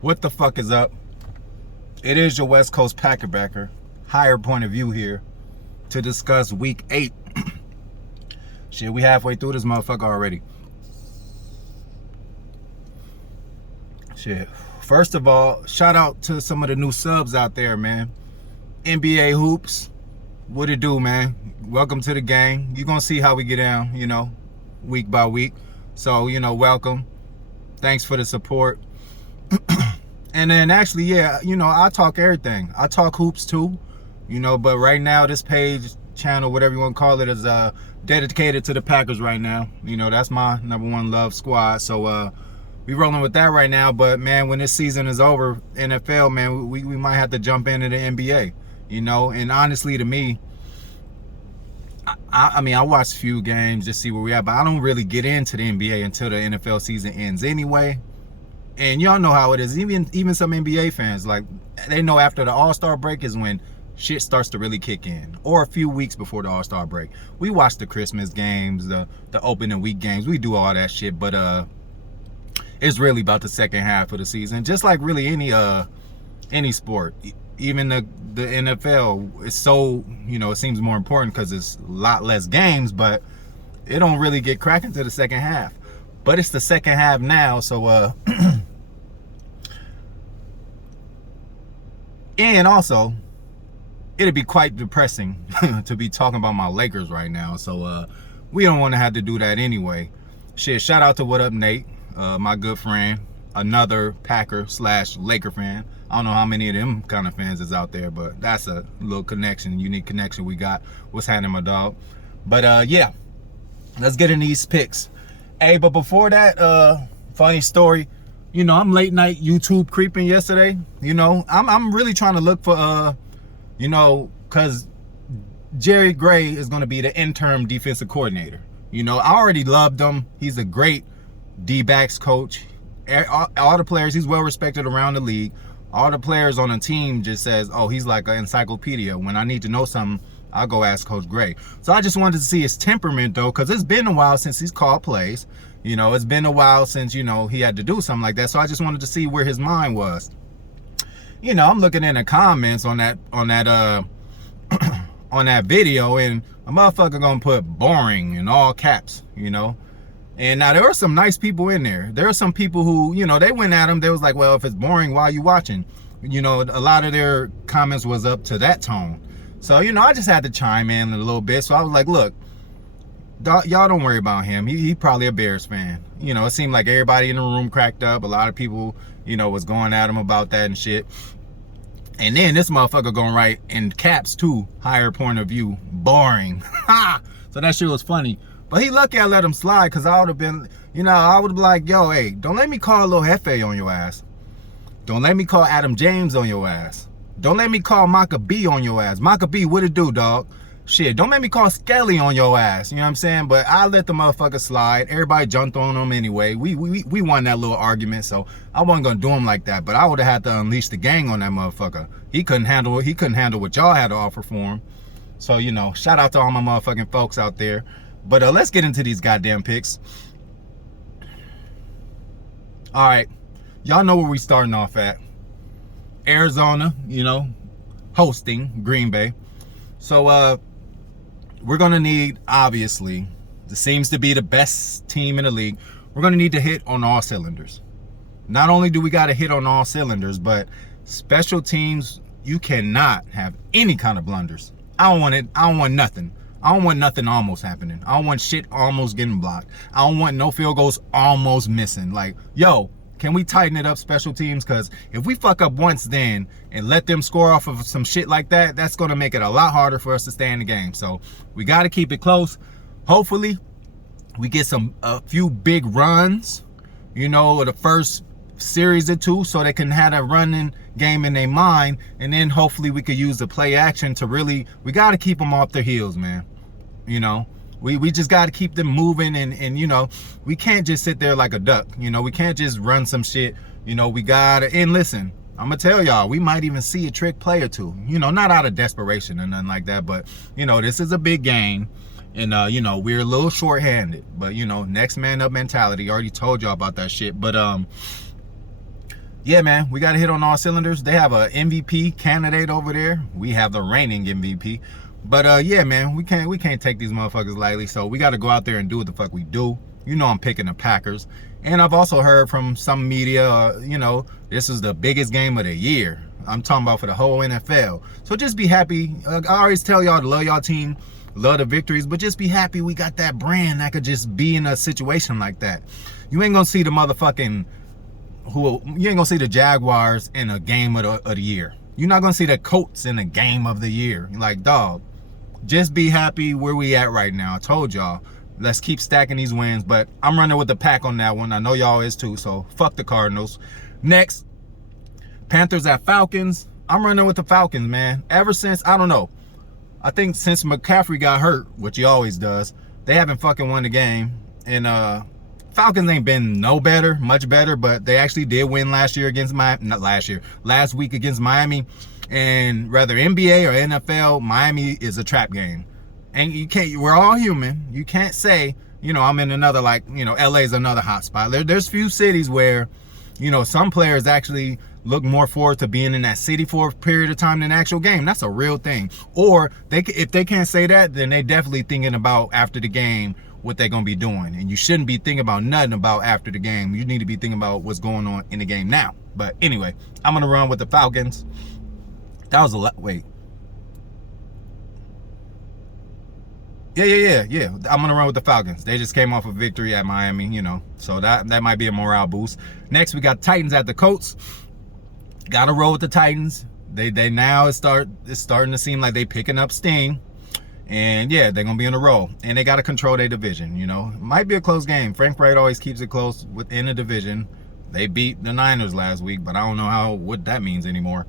What the fuck is up? It is your West Coast Packerbacker, higher point of view here to discuss week 8. Shit, we halfway through this motherfucker already. Shit. First of all, shout out to some of the new subs out there, man. NBA Hoops, what it do, man? Welcome to the gang. You're gonna see how we get down, week by week. So, welcome. Thanks for the support. And then actually, yeah, I talk everything. I talk hoops too, but right now this page, channel, whatever you want to call it, is dedicated to the Packers right now. That's my #1 love squad. So we rolling with that right now. But man, when this season is over, NFL, man, we might have to jump into the NBA. And honestly, to me, I mean, I watch a few games just see where we at, but I don't really get into the NBA until the NFL season ends anyway. And y'all know how it is. Even some NBA fans, like, they know after the All-Star break is when shit starts to really kick in, or a few weeks before the All-Star break. We watch the Christmas games, the opening week games. We do all that shit, but it's really about the second half of the season. Just like really any sport, even the NFL is so, it seems more important because it's a lot less games, but it don't really get cracking to the second half. But it's the second half now, so and also it'd be quite depressing to be talking about my Lakers right now. So we don't want to have to do that anyway. Shit, shout out to What Up Nate, my good friend, another Packer/Laker fan. I don't know how many of them kind of fans is out there, but that's a little connection, unique connection we got. What's happening, my dog? But yeah, let's get in these picks. Hey, but before that, funny story, I'm late night YouTube creeping yesterday. I'm really trying to look for, because Jerry Gray is going to be the interim defensive coordinator. I already loved him. He's a great D-backs coach. All the players, he's well respected around the league. All the players on the team just says, oh, he's like an encyclopedia. When I need to know something, I'll go ask Coach Gray. So I just wanted to see his temperament, though, because it's been a while since he's called plays. It's been a while since, he had to do something like that. So I just wanted to see where his mind was. I'm looking in the comments on that on that video, and a motherfucker gonna put boring in all caps, And now there were some nice people in there. There are some people who, they went at him. They was like, well, if it's boring, why are you watching? A lot of their comments was up to that tone. So, I just had to chime in a little bit. So I was like, look, y'all don't worry about him. He probably a Bears fan. It seemed like everybody in the room cracked up. A lot of people, was going at him about that and shit. And then this motherfucker gonna write in caps too, higher point of view, boring. So that shit was funny. But he lucky I let him slide, because I would have been, I would be like, yo, hey, don't let me call Lil Hefe on your ass. Don't let me call Adam James on your ass. Don't let me call Maka B on your ass. Maka B, what it do, dog? Shit, don't let me call Skelly on your ass. You know what I'm saying? But I let the motherfucker slide. Everybody jumped on him anyway. We won that little argument, so I wasn't gonna do him like that. But I would have had to unleash the gang on that motherfucker. He couldn't handle it. He couldn't handle what y'all had to offer for him. So, shout out to all my motherfucking folks out there. But let's get into these goddamn picks. All right, y'all know where we starting off at. Arizona, hosting Green Bay. So we're gonna need, obviously, this seems to be the best team in the league. We're gonna need to hit on all cylinders. Not only do we gotta hit on all cylinders, but special teams, you cannot have any kind of blunders. I don't want it. I don't want nothing. I don't want nothing almost happening. I don't want shit almost getting blocked. I don't want no field goals almost missing. Like, yo, can we tighten it up, special teams? Because if we fuck up once then and let them score off of some shit like that, that's going to make it a lot harder for us to stay in the game. So we got to keep it close. Hopefully, we get a few big runs, the first series or two, so they can have a running game in their mind. And then hopefully we could use the play action to really, we got to keep them off their heels, man. We just got to keep them moving, and we can't just sit there like a duck. We can't just run some shit. We got to, and listen, I'm going to tell y'all, we might even see a trick play or two, not out of desperation or nothing like that, but, this is a big game, and, we're a little short-handed, but, next man up mentality. Already told y'all about that shit, but, yeah, man, we got to hit on all cylinders. They have a MVP candidate over there. We have the reigning MVP. But yeah, man, we can't take these motherfuckers lightly. So we got to go out there and do what the fuck we do. You know I'm picking the Packers. And I've also heard from some media, you know, this is the biggest game of the year. I'm talking about for the whole NFL. So just be happy. I always tell y'all to love y'all team, love the victories, but just be happy we got that brand that could just be in a situation like that. You ain't gonna see the motherfucking you ain't gonna see the Jaguars in a game of the year. You're not gonna see the Colts in a game of the year. Like, dog, just be happy where we at right now. I told y'all, let's keep stacking these wins. But I'm running with the pack on that one. I know y'all is too. So fuck the Cardinals. Next, Panthers at Falcons. I'm running with the Falcons, man. Ever since, I don't know, I think since McCaffrey got hurt, which he always does, they haven't fucking won the game. And Falcons ain't been much better, but they actually did win last week against Miami. And whether NBA or NFL, Miami is a trap game. And we're all human. You can't say, you know, I'm in another, like, you know, LA is another hot spot. There's few cities where, you know, some players actually look more forward to being in that city for a period of time than the actual game. That's a real thing. Or if they can't say that, then they definitely thinking about after the game what they're going to be doing. And you shouldn't be thinking about nothing about after the game. You need to be thinking about what's going on in the game now. But anyway, I'm going to run with the Falcons. That was a lot. Wait. Yeah. I'm going to run with the Falcons. They just came off a victory at Miami, you know. So that might be a morale boost. Next, we got Titans at the Colts. Got to roll with the Titans. They now it's starting to seem like they picking up steam. And yeah, they're going to be in a row. And they got to control their division, you know. Might be a close game. Frank Wright always keeps it close within the division. They beat the Niners last week, but I don't know what that means anymore.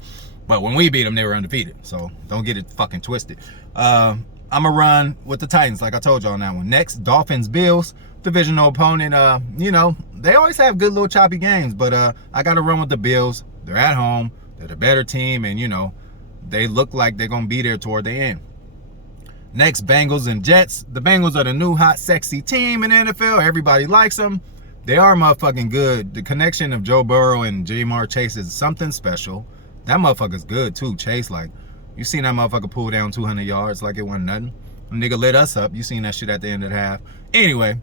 But when we beat them, they were undefeated. So don't get it fucking twisted. I'm going to run with the Titans, like I told you on that one. Next, Dolphins, Bills. Divisional opponent. You know, they always have good little choppy games. But I got to run with the Bills. They're at home. They're the better team. And, you know, they look like they're going to be there toward the end. Next, Bengals and Jets. The Bengals are the new hot, sexy team in the NFL. Everybody likes them. They are motherfucking good. The connection of Joe Burrow and Jamar Chase is something special. That motherfucker's good, too. Chase, like, you seen that motherfucker pull down 200 yards like it wasn't nothing. A nigga lit us up. You seen that shit at the end of the half. Anyway,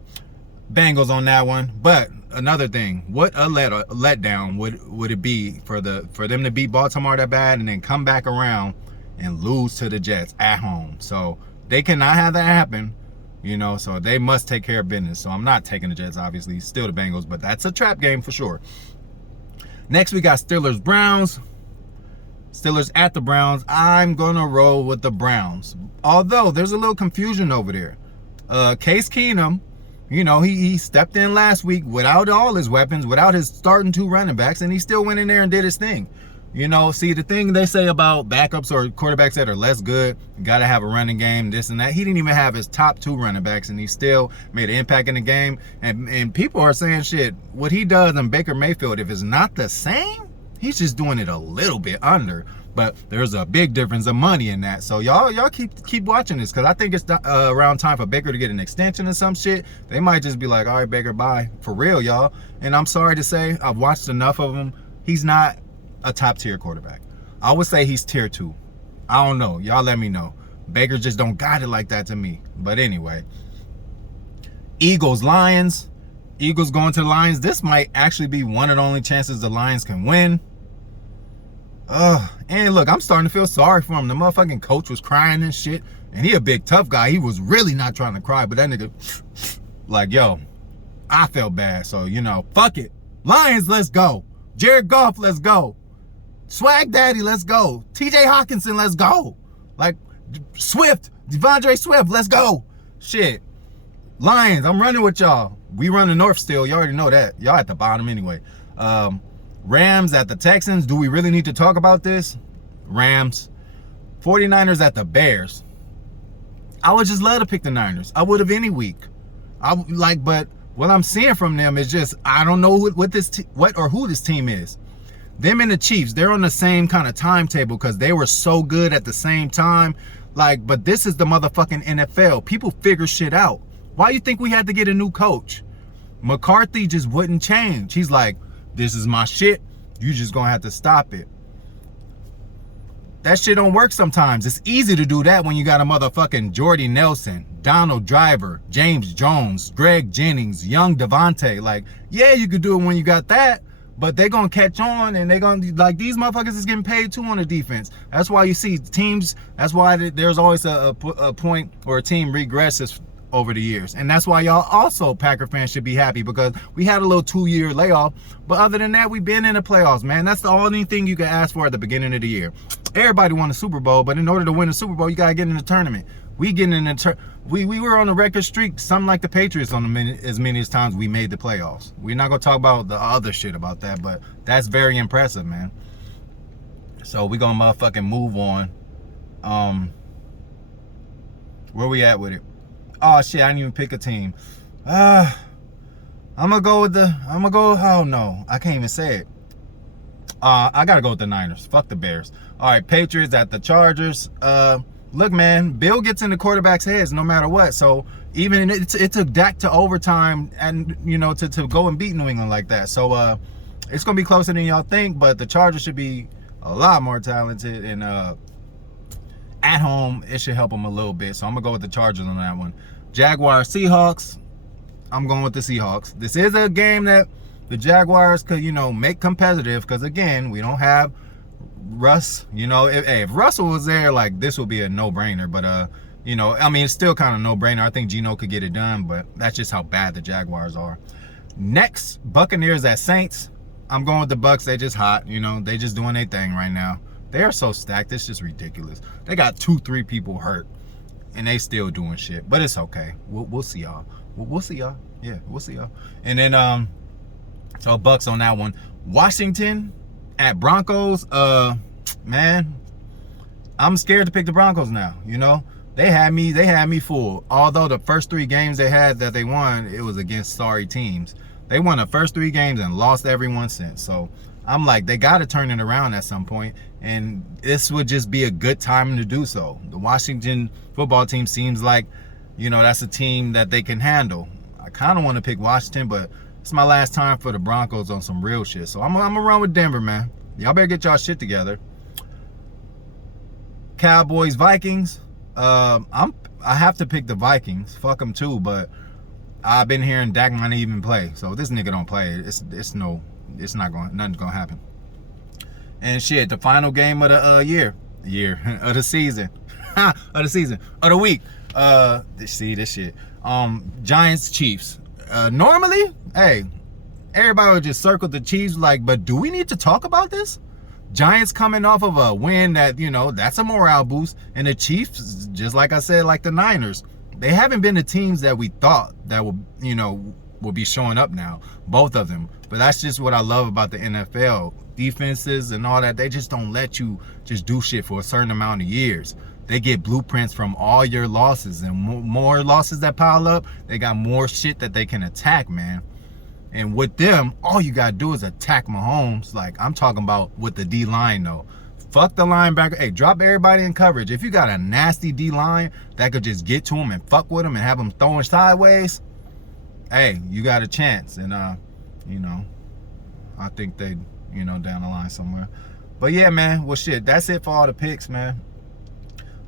Bengals on that one. But another thing, what a letdown would it be for them to beat Baltimore that bad and then come back around and lose to the Jets at home. So they cannot have that happen, you know, so they must take care of business. So I'm not taking the Jets, obviously, still the Bengals, but that's a trap game for sure. Next, we got Steelers-Browns. Steelers at the Browns. I'm going to roll with the Browns. Although, there's a little confusion over there. Case Keenum, you know, he stepped in last week without all his weapons, without his starting 2 running backs, and he still went in there and did his thing. You know, see, the thing they say about backups or quarterbacks that are less good, you got to have a running game, this and that. He didn't even have his top 2 running backs, and he still made an impact in the game. And people are saying, shit, what he does in Baker Mayfield, if it's not the same, he's just doing it a little bit under. But there's a big difference of money in that. So y'all keep watching this, because I think it's around time for Baker to get an extension or some shit. They might just be like, all right, Baker, bye. For real, y'all. And I'm sorry to say, I've watched enough of him. He's not a top tier quarterback. I would say he's tier 2. I don't know. Y'all let me know. Baker just don't got it like that to me. But anyway, Eagles, Lions. Eagles going to the Lions. This might actually be one of the only chances the Lions can win. And look, I'm starting to feel sorry for him. The motherfucking coach was crying and shit. And he a big tough guy. He was really not trying to cry. But that nigga, like, yo, I felt bad. So, you know, fuck it. Lions, let's go. Jared Goff, let's go. Swag Daddy, let's go. TJ Hawkinson, let's go. Like, Swift, Devondre Swift, let's go. Shit. Lions, I'm running with y'all. We run the North still. You already know that. Y'all at the bottom anyway. Rams at the Texans. Do we really need to talk about this? Rams. 49ers at the Bears. I would just love to pick the Niners. I would have any week. But what I'm seeing from them is just, I don't know who this team is. Them and the Chiefs, they're on the same kind of timetable because they were so good at the same time. Like, but this is the motherfucking NFL. People figure shit out. Why you think we had to get a new coach? McCarthy just wouldn't change. He's like, this is my shit. You just gonna have to stop it. That shit don't work sometimes. It's easy to do that when you got a motherfucking Jordy Nelson, Donald Driver, James Jones, Greg Jennings, young Devontae. Like, yeah, you could do it when you got that, but they gonna catch on, and they gonna, like, these motherfuckers is getting paid too on the defense. That's why you see teams, that's why there's always a point where a team regresses over the years. And that's why y'all also, Packer fans, should be happy, because we had a little 2-year layoff, but other than that, we've been in the playoffs, man. That's the only thing you can ask for at the beginning of the year. Everybody won a Super Bowl, but in order to win a Super Bowl, you gotta get in the tournament. We getting in the we were on a record streak, something like the Patriots on as many as times we made the playoffs. We're not gonna talk about the other shit about that, but that's very impressive, man. So we gonna motherfucking move on. Where we at with it? Oh shit, I didn't even pick a team. I'm gonna go, oh no, I can't even say it. I gotta go with the Niners. Fuck the Bears. All right, Patriots at the Chargers. Look, man, Bill gets in the quarterback's heads no matter what. So even it took Dak to overtime, and you know, to go and beat New England like that. So it's gonna be closer than y'all think, but the Chargers should be a lot more talented, and at home it should help them a little bit. So I'm gonna go with the Chargers on that one. Jaguars, Seahawks. I'm going with the Seahawks. This is a game that the Jaguars could, you know, make competitive, because again, we don't have Russ. You know, if Russell was there, like, this would be a no-brainer. But you know, I mean, it's still kind of no-brainer. I think Geno could get it done, but that's just how bad the Jaguars are. Next, Buccaneers at Saints. I'm going with the Bucs. They just hot. You know, they just doing their thing right now. They are so stacked. It's just ridiculous. They got 2-3 people hurt, and they still doing shit. But it's okay. We'll see y'all. We'll see y'all. Yeah, we'll see y'all. And then so Bucs on that one. Washington at Broncos. Man, I'm scared to pick the Broncos now. You know, they had me fooled. Although the first 3 games they had that they won, it was against sorry teams. They won the first 3 games and lost every one since. So I'm like, they got to turn it around at some point, and this would just be a good time to do so. The Washington football team seems like, you know, that's a team that they can handle. I kind of want to pick Washington, but it's my last time for the Broncos on some real shit. So I'm gonna run with Denver, man. Y'all better get y'all shit together. Cowboys, Vikings. I have to pick the Vikings. Fuck them too, but I've been hearing Dak might even play. So if this nigga don't play, nothing's gonna happen. And shit, the final game of the of the season, of the week. See this shit. Giants, Chiefs. Normally, hey, everybody would just circle the Chiefs, like, but do we need to talk about this? Giants coming off of a win that, you know, that's a morale boost. And the Chiefs, just like I said, like the Niners, they haven't been the teams that we thought that would, you know, will be showing up now. Both of them. But that's just what I love about the NFL. Defenses and all that, they just don't let you just do shit for a certain amount of years. They get blueprints from all your losses, and more losses that pile up, they got more shit that they can attack, man. And with them, all you gotta do is attack Mahomes. Like, I'm talking about with the D-line, though. Fuck the linebacker. Hey, drop everybody in coverage. If you got a nasty D-line that could just get to him and fuck with him and have him throwing sideways, hey, you got a chance. And, you know, I think they, you know, down the line somewhere. But yeah, man, well, shit, that's it for all the picks, man.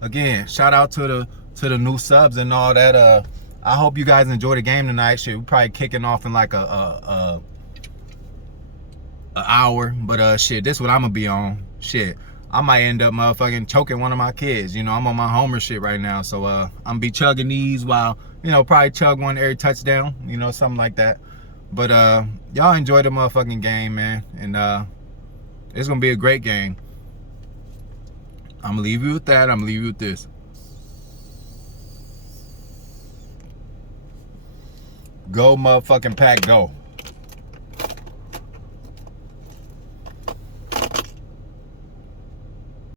Again, shout out to the new subs and all that. I hope you guys enjoy the game tonight. Shit, we're probably kicking off in like a hour. But shit, this is what I'm gonna be on. Shit, I might end up motherfucking choking one of my kids. You know, I'm on my homer shit right now. So I'm gonna be chugging these while, you know, probably chug one every touchdown. You know, something like that. But y'all enjoy the motherfucking game, man. And it's gonna be a great game. I'm gonna leave you with that. I'm gonna leave you with this. Go motherfucking Pack, go.